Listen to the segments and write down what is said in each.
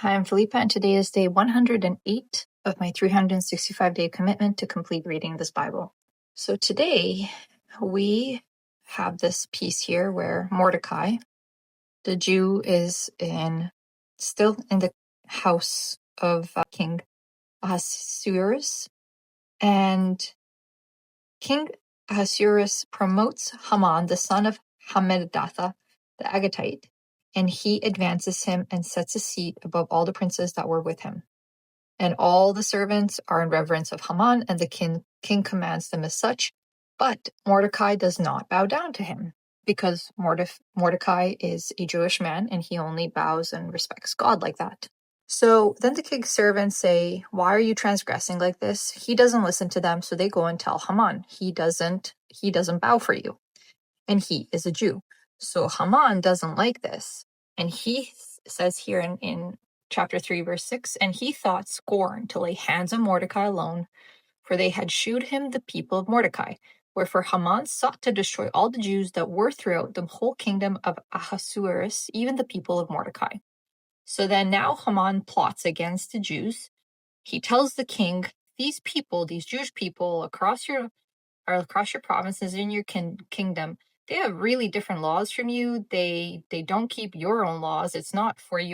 Hi, I'm Philippa, and today is day 108 of my 365-day commitment to complete reading this Bible. So today we have this piece here where Mordecai, the Jew, is still in the house of King Ahasuerus, and King Ahasuerus promotes Haman, the son of Hammedatha, the Agagite, and he advances him and sets a seat above all the princes that were with him. And all the servants are in reverence of Haman, and the king commands them as such. But Mordecai does not bow down to him, because Mordecai is a Jewish man, and he only bows and respects God like that. So then the king's servants say, "Why are you transgressing like this?" He doesn't listen to them, so they go and tell Haman. He doesn't bow for you, and he is a Jew. So Haman doesn't like this, and he says here in chapter 3, verse 6, "And he thought scorn to lay hands on Mordecai alone, for they had shewed him the people of Mordecai. Wherefore Haman sought to destroy all the Jews that were throughout the whole kingdom of Ahasuerus, even the people of Mordecai." So then now Haman plots against the Jews. He tells the king, "These people, these Jewish people across your provinces in your kingdom, they have really different laws from you. They don't keep your own laws. It's not in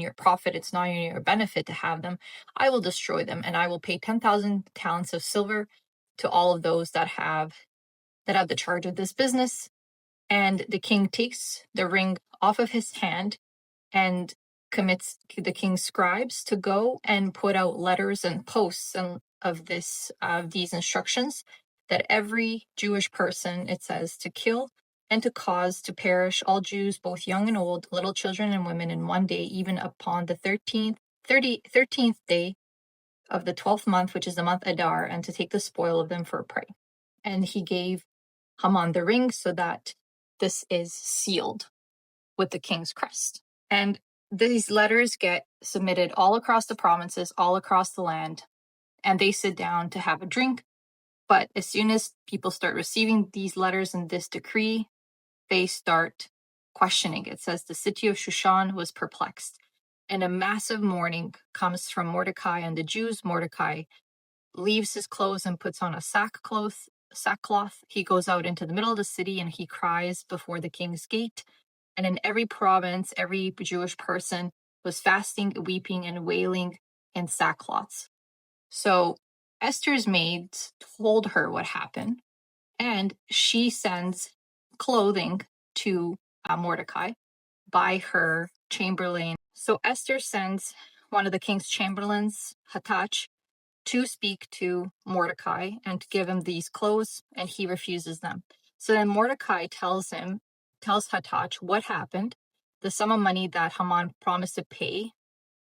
your profit, it's not in your benefit to have them. I will destroy them, and I will pay 10,000 talents of silver to all of those that have the charge of this business." And the king takes the ring off of his hand and commits the king's scribes to go and put out letters and posts of these instructions, that every Jewish person, it says, to kill and to cause to perish all Jews, both young and old, little children and women, in one day, even upon the 13th day of the 12th month, which is the month Adar, and to take the spoil of them for a prey. And he gave Haman the ring so that this is sealed with the king's crest. And these letters get submitted all across the provinces, all across the land, and they sit down to have a drink. But as soon as people start receiving these letters and this decree, they start questioning. It says the city of Shushan was perplexed, and a massive mourning comes from Mordecai and the Jews. Mordecai leaves his clothes and puts on a sackcloth. He goes out into the middle of the city and he cries before the king's gate. And in every province, every Jewish person was fasting, weeping, and wailing in sackcloths. So Esther's maids told her what happened, and she sends clothing to Mordecai by her chamberlain. So Esther sends one of the king's chamberlains, Hathach, to speak to Mordecai and to give him these clothes, and he refuses them. So then Mordecai tells Hathach what happened, the sum of money that Haman promised to pay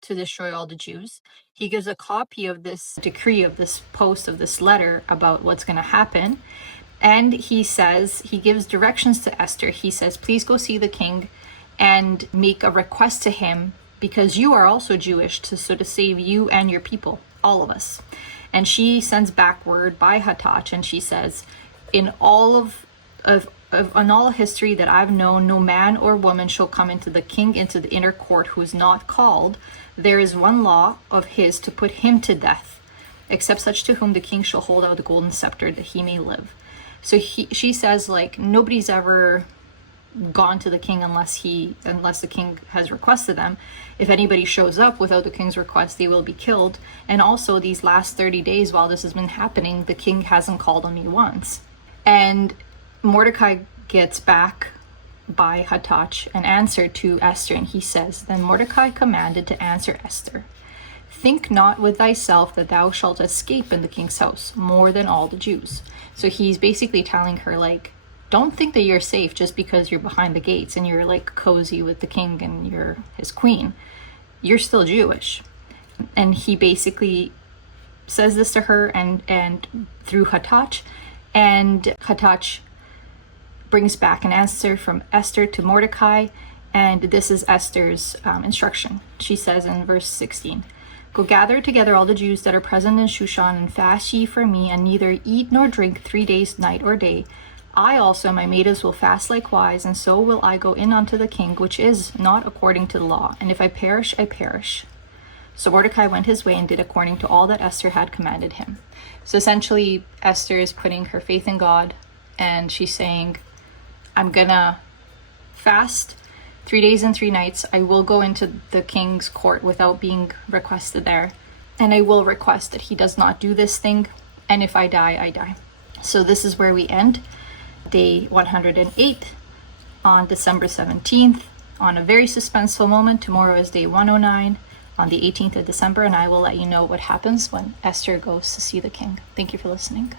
to destroy all the Jews. He gives a copy of this decree, of this post, of this letter about what's going to happen. And he gives directions to Esther. He says, "Please go see the king and make a request to him, because you are also Jewish, to save you and your people, all of us." And she sends back word by Hathach, and she says, "In all history that I've known, no man or woman shall come into the king into the inner court who is not called. There is one law of his, to put him to death, except such to whom the king shall hold out the golden scepter, that he may live." So she says, like, nobody's ever gone to the king unless the king has requested them. If anybody shows up without the king's request, they will be killed. And also, these last 30 days while this has been happening, the king hasn't called on me once. And Mordecai gets back by Hathach an answer to Esther, and he says, "Then Mordecai commanded to answer Esther, Think not with thyself that thou shalt escape in the king's house more than all the Jews." So he's basically telling her, like, don't think that you're safe just because you're behind the gates and you're like cozy with the king and you're his queen. You're still Jewish. And he basically says this to her and through Hathach, and Hathach brings back an answer from Esther to Mordecai, and this is Esther's instruction. She says in verse 16, "Go gather together all the Jews that are present in Shushan, and fast ye for me, and neither eat nor drink 3 days, night or day. I also, my maidens, will fast likewise, and so will I go in unto the king, which is not according to the law. And if I perish, I perish. So Mordecai went his way and did according to all that Esther had commanded him. So essentially, Esther is putting her faith in God, and she's saying, I'm gonna fast 3 days and 3 nights. I will go into the king's court without being requested there. And I will request that he does not do this thing. And if I die, I die. So this is where we end day 108 on December 17th, on a very suspenseful moment. Tomorrow is day 109 on the 18th of December, and I will let you know what happens when Esther goes to see the king. Thank you for listening.